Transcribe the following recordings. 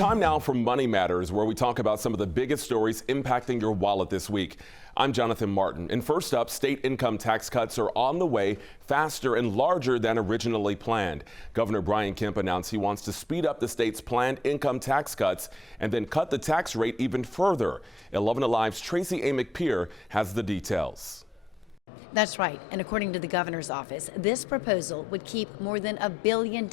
Time now for Money Matters, where we talk about some of the biggest stories impacting your wallet this week. I'm Jonathan Martin, and first up, state income tax cuts are on the way, faster and larger than originally planned. Governor Brian Kemp announced he wants to speed up the state's planned income tax cuts and then cut the tax rate even further. 11 Alive's Tracy A. McPeer has the details. That's right, and according to the governor's office, this proposal would keep more than $1 billion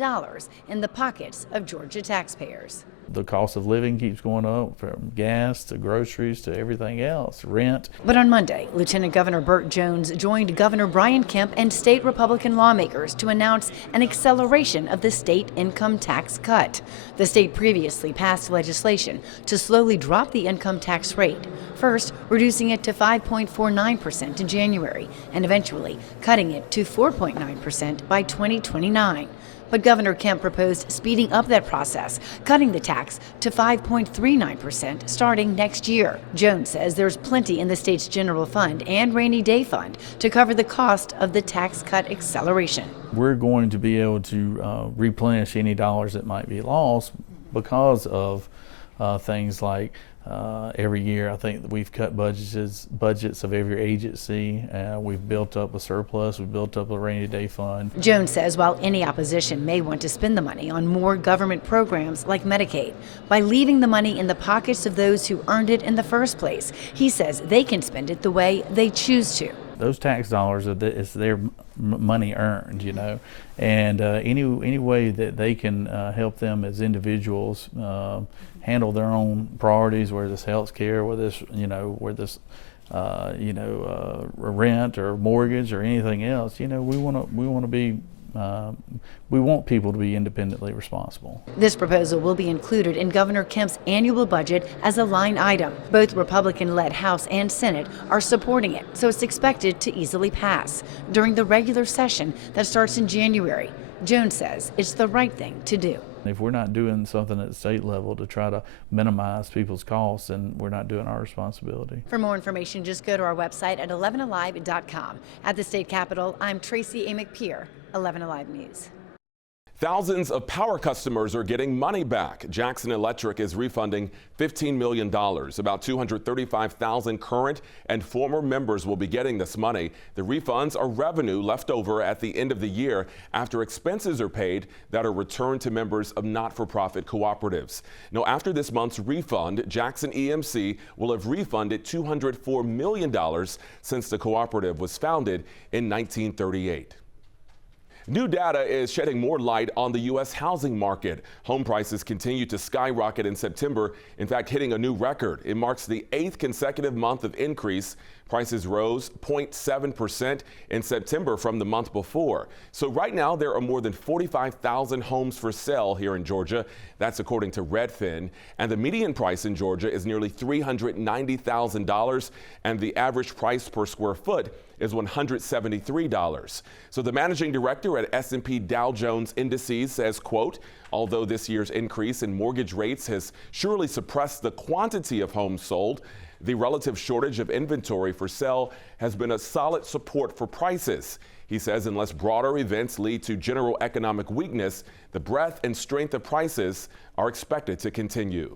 in the pockets of Georgia taxpayers. The cost of living keeps going up, from gas to groceries to everything else, rent. But on Monday, Lieutenant Governor Burt Jones joined Governor Brian Kemp and state Republican lawmakers to announce an acceleration of the state income tax cut. The state previously passed legislation to slowly drop the income tax rate, first reducing it to 5.49% in January and eventually cutting it to 4.9% by 2029. But Governor Kemp proposed speeding up that process, cutting the tax to 5.39% starting next year. Jones says there's plenty in the state's general fund and rainy day fund to cover the cost of the tax cut acceleration. We're going to be able to replenish any dollars that might be lost because of things like every year, I think that we've cut budgets of every agency. We've built up a surplus. We've built up a rainy day fund. Jones says while any opposition may want to spend the money on more government programs like Medicaid, by leaving the money in the pockets of those who earned it in the first place, he says they can spend it the way they choose to. Those tax dollars, it's their money earned, you know, and any way that they can help them as individuals handle their own priorities, whether it's health care, whether it's, rent or mortgage or anything else, you know, we want people to be independently responsible. This proposal will be included in Governor Kemp's annual budget as a line item. Both Republican-led House and Senate are supporting it, so it's expected to easily pass during the regular session that starts in January. Jones says it's the right thing to do. If we're not doing something at the state level to try to minimize people's costs, then we're not doing our responsibility. For more information, just go to our website at 11alive.com. At the state capitol, I'm Tracy A. McPeer, 11 Alive News. Thousands of power customers are getting money back. Jackson Electric is refunding $15 million. About 235,000 current and former members will be getting this money. The refunds are revenue left over at the end of the year after expenses are paid that are returned to members of not-for-profit cooperatives. Now, after this month's refund, Jackson EMC will have refunded $204 million since the cooperative was founded in 1938. New data is shedding more light on the U.S. housing market. Home prices continue to skyrocket in September, in fact, hitting a new record. It marks the 8th consecutive month of increase. Prices rose 0.7% in September from the month before. So right now, there are more than 45,000 homes for sale here in Georgia. That's according to Redfin. And the median price in Georgia is nearly $390,000, and the average price per square foot is $173. So the managing director at S&P Dow Jones Indices says, quote, although this year's increase in mortgage rates has surely suppressed the quantity of homes sold, the relative shortage of inventory for sale has been a solid support for prices. He says unless broader events lead to general economic weakness, the breadth and strength of prices are expected to continue.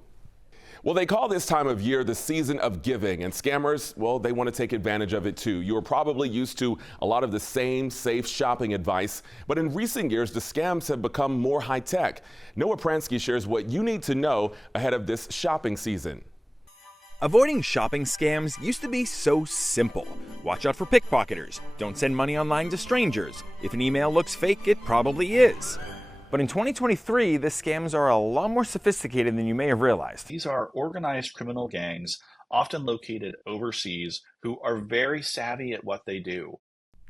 Well, they call this time of year the season of giving, and scammers, well, they want to take advantage of it too. You are probably used to a lot of the same safe shopping advice, but in recent years, the scams have become more high-tech. Noah Pransky shares what you need to know ahead of this shopping season. Avoiding shopping scams used to be so simple. Watch out for pickpocketers. Don't send money online to strangers. If an email looks fake, it probably is. But in 2023, the scams are a lot more sophisticated than you may have realized. These are organized criminal gangs, often located overseas, who are very savvy at what they do.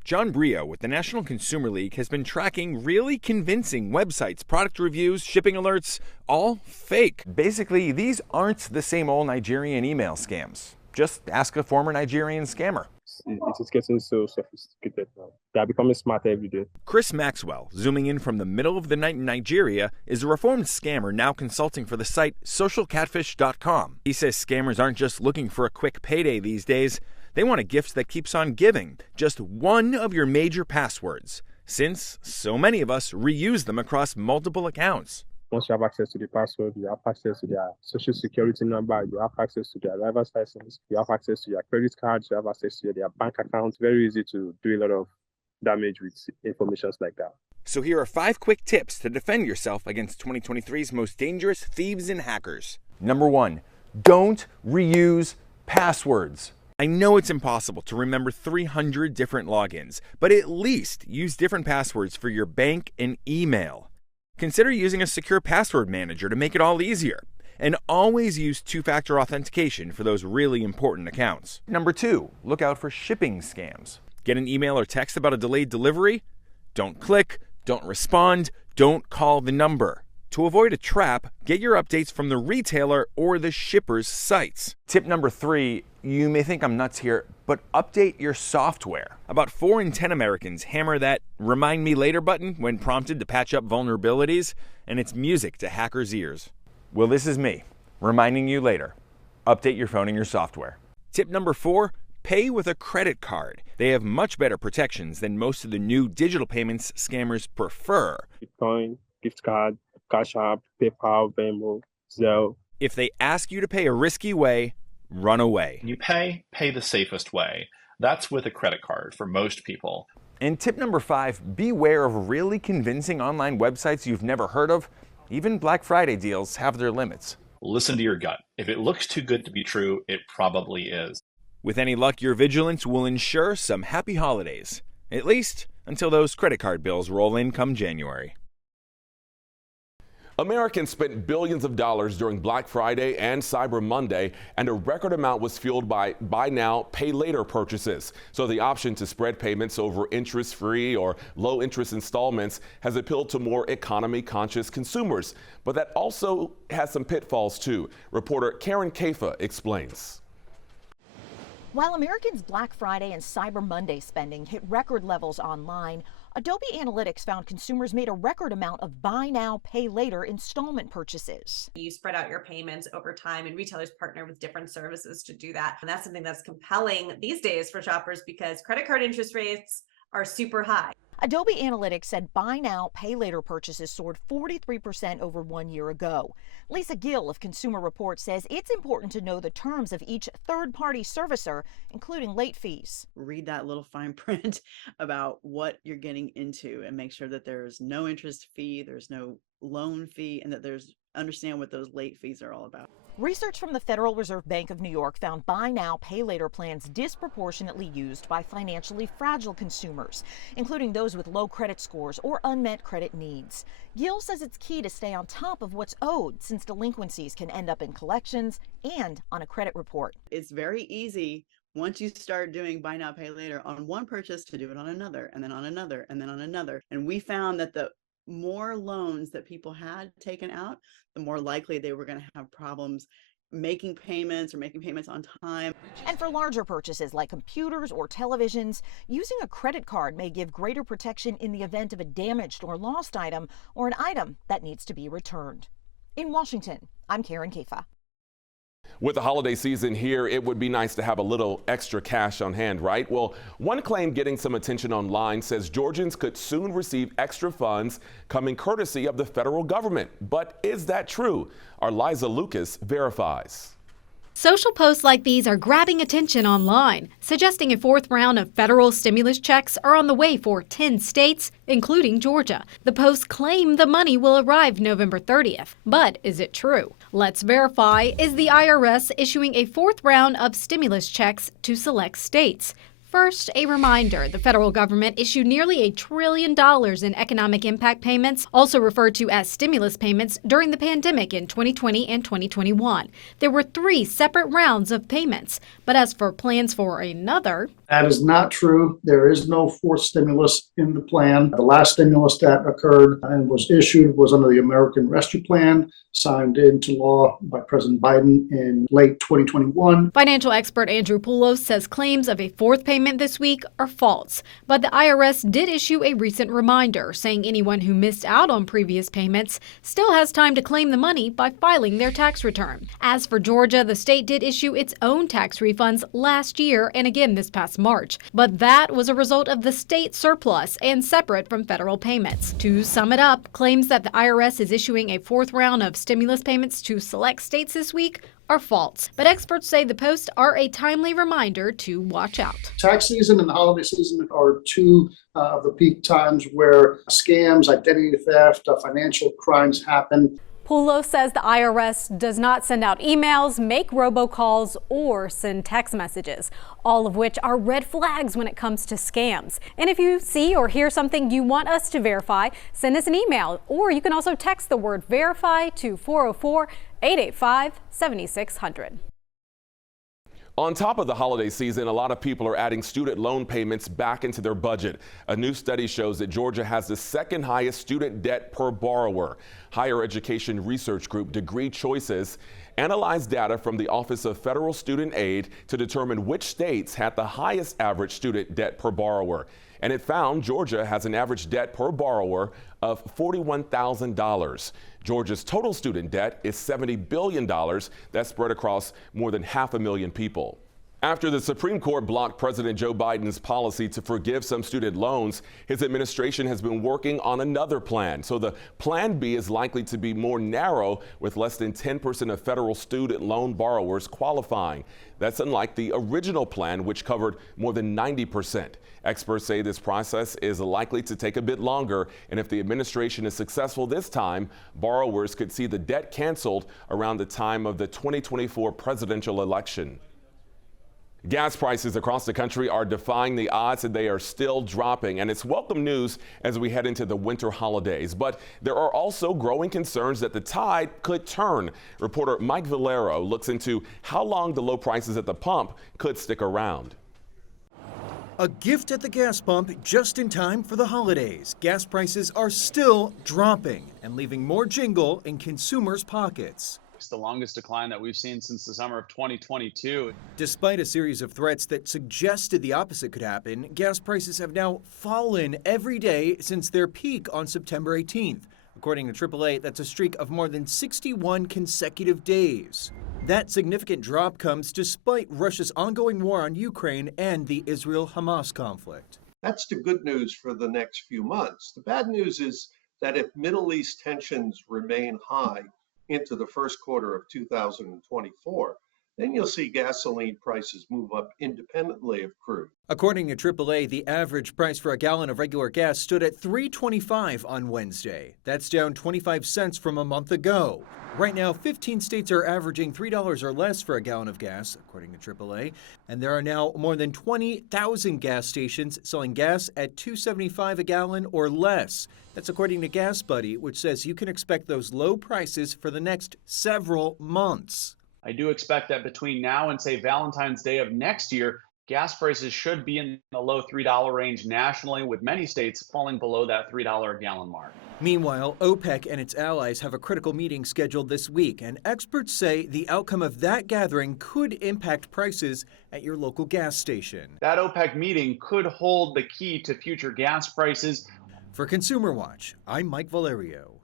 John Brio with the National Consumer League has been tracking really convincing websites, product reviews, shipping alerts, all fake. Basically, these aren't the same old Nigerian email scams. Just ask a former Nigerian scammer. It is getting so sophisticated now. They are becoming smarter every day. Chris Maxwell, zooming in from the middle of the night in Nigeria, is a reformed scammer now consulting for the site socialcatfish.com. He says scammers aren't just looking for a quick payday these days. They want a gift that keeps on giving, just one of your major passwords, since so many of us reuse them across multiple accounts. Once you have access to the password, you have access to their social security number, you have access to their driver's license, you have access to their credit cards, you have access to their bank account. Very easy to do a lot of damage with information like that. So here are 5 quick tips to defend yourself against 2023's most dangerous thieves and hackers. Number 1, don't reuse passwords. I know it's impossible to remember 300 different logins, but at least use different passwords for your bank and email. Consider using a secure password manager to make it all easier. And always use 2-factor authentication for those really important accounts. Number 2, look out for shipping scams. Get an email or text about a delayed delivery? Don't click, don't respond, don't call the number. To avoid a trap, get your updates from the retailer or the shipper's sites. Tip number 3, you may think I'm nuts here, but update your software. About 4 in 10 Americans hammer that remind me later button when prompted to patch up vulnerabilities, and it's music to hackers' ears. Well, this is me, reminding you later. Update your phone and your software. Tip number 4, pay with a credit card. They have much better protections than most of the new digital payments scammers prefer. Bitcoin, gift card, Cash App, PayPal, Venmo, Zelle. If they ask you to pay a risky way, run away. You pay the safest way. That's with a credit card for most people. And tip number 5, beware of really convincing online websites you've never heard of. Even Black Friday deals have their limits. Listen to your gut. If it looks too good to be true, it probably is. With any luck, your vigilance will ensure some happy holidays. At least until those credit card bills roll in come January. Americans spent billions of dollars during Black Friday and Cyber Monday, and a record amount was fueled by buy now, pay later purchases. So the option to spread payments over interest-free or low-interest installments has appealed to more economy-conscious consumers. But that also has some pitfalls, too. Reporter Karen Kafa explains. While Americans' Black Friday and Cyber Monday spending hit record levels online, Adobe Analytics found consumers made a record amount of buy now, pay later installment purchases. You spread out your payments over time, and retailers partner with different services to do that. And that's something that's compelling these days for shoppers because credit card interest rates are super high. Adobe Analytics said buy now, pay later purchases soared 43% over 1 year ago. Lisa Gill of Consumer Reports says it's important to know the terms of each third-party servicer, including late fees. Read that little fine print about what you're getting into and make sure that there's no interest fee, there's no loan fee, and that understand what those late fees are all about. Research from the Federal Reserve Bank of New York found buy now, pay later plans disproportionately used by financially fragile consumers, including those with low credit scores or unmet credit needs. Gill says it's key to stay on top of what's owed, since delinquencies can end up in collections and on a credit report. It's very easy once you start doing buy now, pay later on one purchase to do it on another, and then on another, and then on another. And we found that the more loans that people had taken out, the more likely they were going to have problems making payments or making payments on time. And for larger purchases like computers or televisions, using a credit card may give greater protection in the event of a damaged or lost item or an item that needs to be returned. In Washington, I'm Karen Kafa. With the holiday season here, it would be nice to have a little extra cash on hand, right? Well, one claim getting some attention online says Georgians could soon receive extra funds coming courtesy of the federal government. But is that true? Our Liza Lucas verifies. Social posts like these are grabbing attention online, suggesting a 4th round of federal stimulus checks are on the way for 10 states, including Georgia. The posts claim the money will arrive November 30th. But is it true? Let's verify. Is the IRS issuing a 4th round of stimulus checks to select states? First, a reminder, the federal government issued nearly $1 trillion in economic impact payments, also referred to as stimulus payments, during the pandemic in 2020 and 2021. There were 3 separate rounds of payments. But as for plans for another... That is not true. There is no 4th stimulus in the plan. The last stimulus that occurred and was issued was under the American Rescue Plan, signed into law by President Biden in late 2021. Financial expert Andrew Poulos says claims of a 4th payment payment this week are false. But the IRS did issue a recent reminder saying anyone who missed out on previous payments still has time to claim the money by filing their tax return. As for Georgia, the state did issue its own tax refunds last year and again this past March. But that was a result of the state surplus and separate from federal payments. To sum it up, claims that the IRS is issuing a fourth round of stimulus payments to select states this week are false. But experts say the posts are a timely reminder to watch out. Tax season and the holiday season are two of the peak times where scams, identity theft, financial crimes happen. Pulo says the IRS does not send out emails, make robocalls, or send text messages, all of which are red flags when it comes to scams. And if you see or hear something you want us to verify, send us an email, or you can also text the word verify to 404-885-7600. On top of the holiday season, a lot of people are adding student loan payments back into their budget. A new study shows that Georgia has the second highest student debt per borrower. Higher education research group Degree Choices analyzed data from the Office of Federal Student Aid to determine which states had the highest average student debt per borrower. And it found Georgia has an average debt per borrower of $41,000. Georgia's total student debt is $70 billion. That's spread across more than 500,000 people. After the Supreme Court blocked President Joe Biden's policy to forgive some student loans, his administration has been working on another plan. So the Plan B is likely to be more narrow, with less than 10% of federal student loan borrowers qualifying. That's unlike the original plan, which covered more than 90%. Experts say this process is likely to take a bit longer, and if the administration is successful this time, borrowers could see the debt canceled around the time of the 2024 presidential election. Gas prices across the country are defying the odds, and they are still dropping. And it's welcome news as we head into the winter holidays. But there are also growing concerns that the tide could turn. Reporter Mike Valero looks into how long the low prices at the pump could stick around. A gift at the gas pump just in time for the holidays. Gas prices are still dropping and leaving more jingle in consumers' pockets. It's the longest decline that we've seen since the summer of 2022. Despite a series of threats that suggested the opposite could happen, gas prices have now fallen every day since their peak on September 18th. According to AAA, that's a streak of more than 61 consecutive days. That significant drop comes despite Russia's ongoing war on Ukraine and the Israel-Hamas conflict. That's the good news for the next few months. The bad news is that if Middle East tensions remain high into the first quarter of 2024, then you'll see gasoline prices move up independently of crude. According to AAA, the average price for a gallon of regular gas stood at $3.25 on Wednesday. That's down 25 cents from a month ago. Right now, 15 states are averaging $3 or less for a gallon of gas, according to AAA, and there are now more than 20,000 gas stations selling gas at $2.75 a gallon or less. That's according to Gas Buddy, which says you can expect those low prices for the next several months. I do expect that between now and, say, Valentine's Day of next year, gas prices should be in the low $3 range nationally, with many states falling below that $3 a gallon mark. Meanwhile, OPEC and its allies have a critical meeting scheduled this week, and experts say the outcome of that gathering could impact prices at your local gas station. That OPEC meeting could hold the key to future gas prices. For Consumer Watch, I'm Mike Valerio.